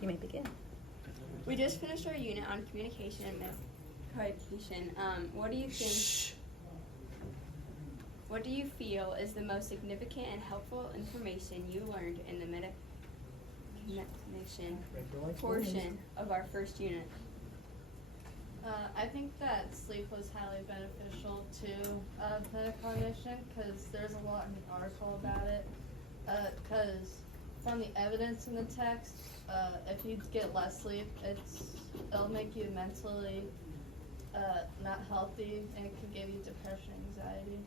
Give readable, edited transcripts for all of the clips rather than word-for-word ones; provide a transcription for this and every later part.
You may begin. We just finished our unit on communication and metacognition. What do you feel is the most significant and helpful information you learned in the metacognition portion of our first unit? I think that sleep was highly beneficial to metacognition because there's a lot in the article about it. Because from the evidence in the text, if you get less sleep, it'll make you mentally not healthy, and it can give you depression, anxiety.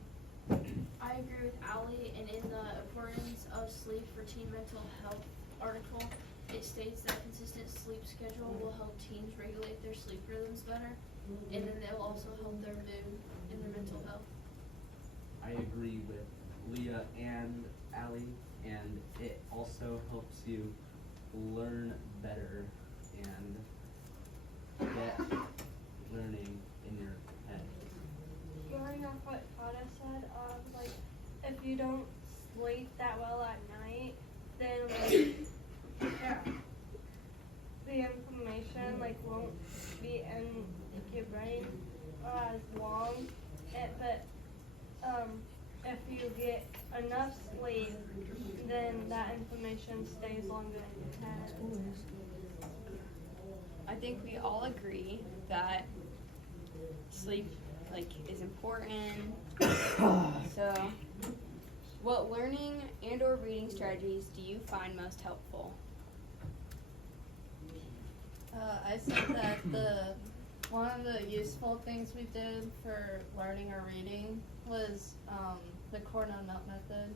I agree with Allie, and in the Importance of Sleep for Teen Mental Health article, it states that consistent sleep schedule will help teens regulate their sleep rhythms better, and then they'll also help their mood and their mental health. I agree with Leah and Allie, and it also helps you learn better and get learning in your head. Going off what Kada said, like, if you don't sleep that well at night, then, like, the information, like, won't be in your brain as long. But if you get enough sleep, then that information stays longer in your head. I think we all agree that sleep is important. So, what learning and or reading strategies do you find most helpful? I said that one of the useful things we did for learning or reading was the Cornell Note method.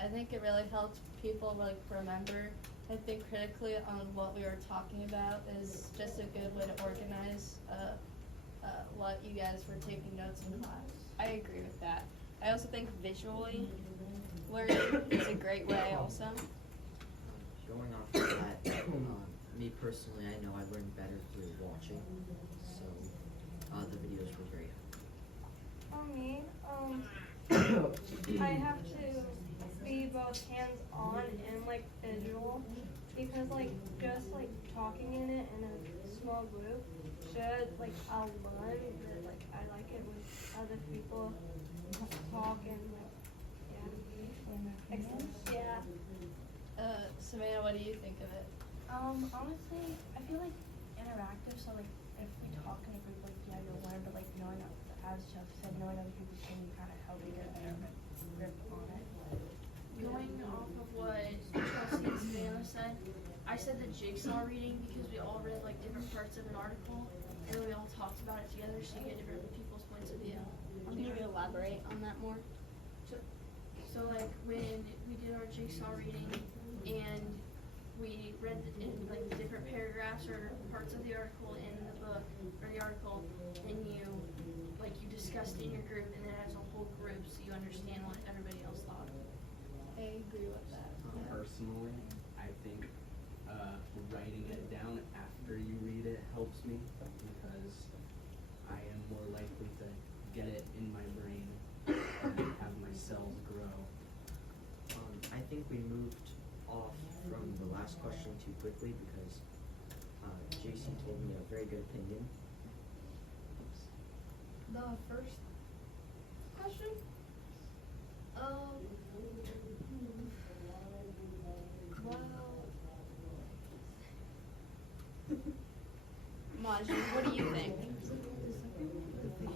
I think it really helped people remember and think critically on what we were talking about. Is just a good way to organize what you guys were taking notes in class. I agree with that. I also think visually learning is a great way also. Going off of that, me personally, I know I learned better through watching, so the videos were very helpful. For me, I have to be both hands-on and visual, because just talking in it in a small group should I'll learn, but I like it when other people talk and yeah. Savannah, what do you think of it? Honestly, I feel interactive, so if we talk in a group, you'll learn, but knowing, as Chuck said, knowing other people's opinion kind of help you get a better grip on it. Going off of what Chelsea and Savannah said, I said the jigsaw reading because we all read different parts of an article, and then we all talked about it together, so you get different people's points of view. Can you elaborate on that more? So when we did our jigsaw reading and we read in the different paragraphs or parts of the article in the book or the article, and you discussed in your group, and then as a whole group, so you understand what everybody else thought. I agree with that. Personally, I think writing it down after you read it helps me because I am more likely to get it in my brain and have my cells grow. I think we moved off from the last question too quickly because JC told me a very good opinion. The first question? Maju, what do you think?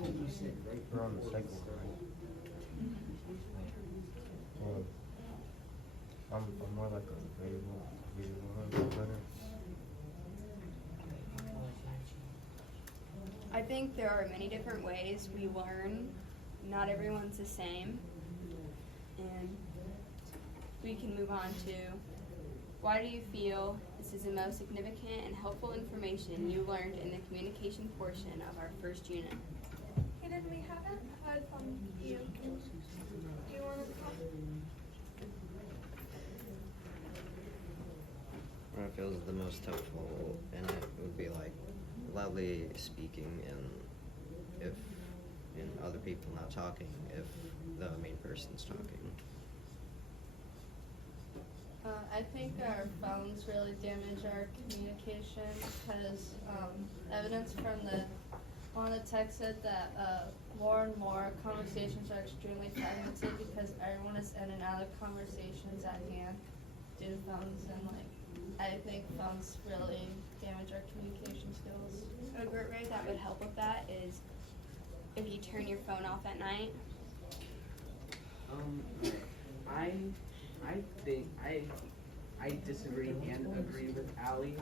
You said right We're on the second one, right? I'm more like a visual learner. I think there are many different ways we learn. Not everyone's the same. And we can move on to, why do you feel this is the most significant and helpful information you learned in the communication portion of our first unit? Hayden, we haven't heard from you. Do you want to talk? What I feel is the most helpful, and it would be loudly speaking, and if other people not talking, if the main person's talking. I think our phones really damage our communication conversation because evidence from the one of the texts said that more and more conversations are extremely fragmented because everyone is in and out of conversations at hand due to phones, and like I think phones really damage our communication skills. A great way that would help with that is if you turn your phone off at night. I think I disagree and agree with Allie,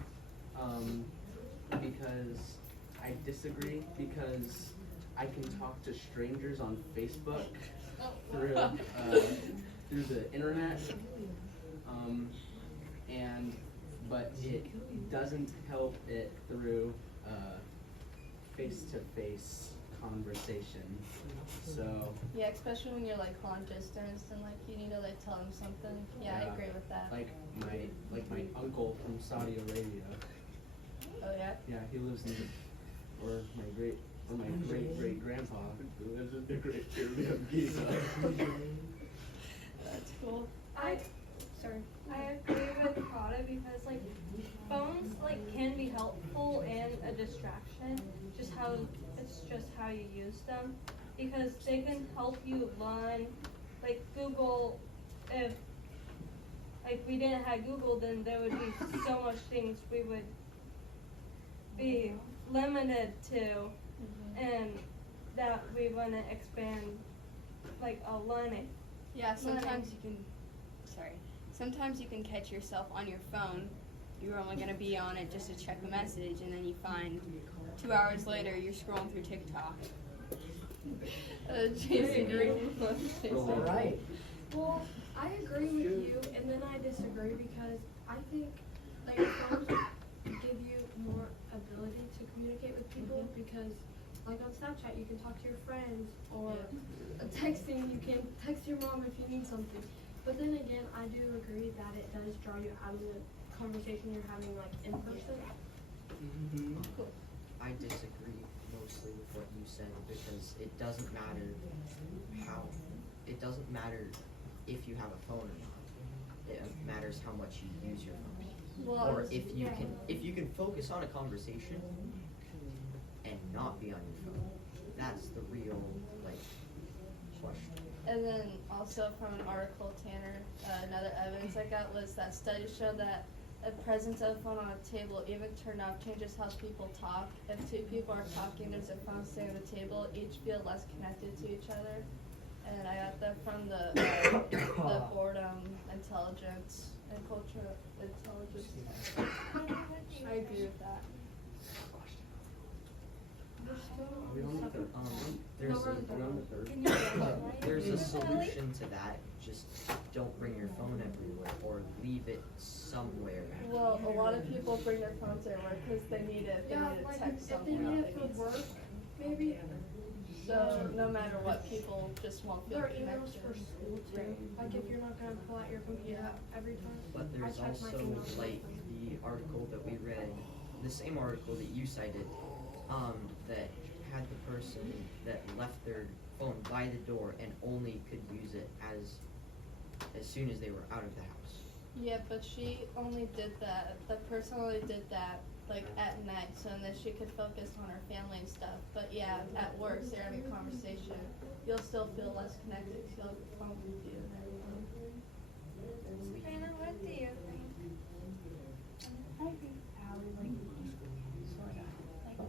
because I disagree because I can talk to strangers on Facebook through the internet, but it doesn't help it through face-to-face conversation. So Yeah, especially when you're like long distance and like you need to like tell them something. Yeah, I agree with that. like my uncle from Saudi Arabia. Oh yeah. Yeah, he lives in or my great grandpa who lives in the Great Pyramid of Giza. That's cool. I agree with Prada because like phones like can be helpful and a distraction. It's just how you use them because they can help you learn. Like Google, if like we didn't have Google, then there would be so much things we would be limited to, and that we wouldn't expand like a learning. Yeah, sometimes you can catch yourself on your phone. You're only going to be on it just to check a message, and then you find 2 hours later you're scrolling through TikTok. Jason, Alright. Well, I agree with you, and then I disagree because I think like phones give you more ability to communicate with people because like on Snapchat you can talk to your friends or texting you can text your mom if you need something. But then again, I do agree that it does draw you out of the conversation you're having like in person. I disagree mostly with what you said because it doesn't matter if you have a phone or not. It matters how much you use your phone. Well, Or if you can focus on a conversation and not be on your phone. That's the real like question. And then also from an article, Tanner, another evidence I got was that studies show that the presence of a phone on a table, even turned off, changes how people talk. If two people are talking, there's a phone sitting at the table, each feel less connected to each other. And I got that from the boredom, intelligence, and cultural intelligence. I agree with that. Are we on the third? There's a solution to that. Just don't bring your phone everywhere or leave it somewhere. Well, a lot of people bring their phones everywhere because they need it. They need to text if someone. they need it for work, maybe. So no matter what, people just won't feel There are emails connected. for school too. Like if you're not gonna pull out your computer every time. But there's I check my also emails like the article that we read, the same article that you cited, that had the person that left their phone by the door and only could use it as soon as they were out of the house. Yeah, but she only did that. The person only did that like at night, so then she could focus on her family and stuff. But yeah, at work, so you're having a conversation, you'll still feel less connected because you'll have your phone with you and everything. Anna, what do you think? I agree with Allie, like, sort of. Like,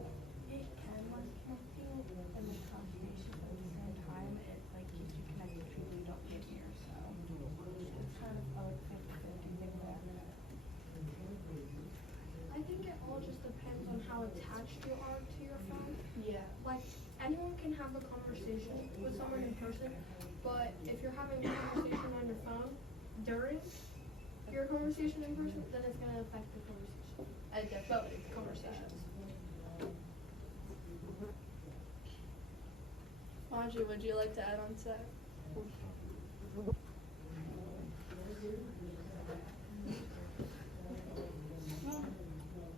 it can less connect you in the conversation, but at the same time, it, like, keeps you connected to people you don't get here, so it's kind of a, like, 50-50 thing there. I think it all just depends on how attached you are to your phone. Yeah. Like anyone can have a conversation with someone in person, but if you're having a conversation on your phone during your conversation in person, then it's gonna affect the conversation. I definitely Both conversations. Manji, would you like to add on to that?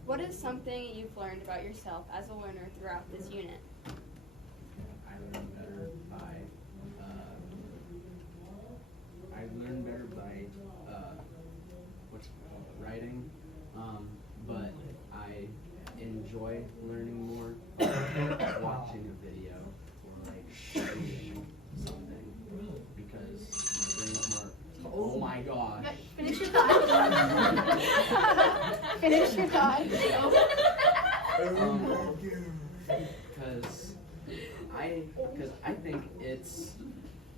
What is something you've learned about yourself as a learner throughout this unit? I learn better by what's it called, writing, but I enjoy learning more watching a video or like studying something because my brain more. Oh my gosh. Finish your thought. Finish your thought. Because I think it's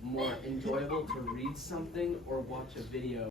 more enjoyable to read something or watch a video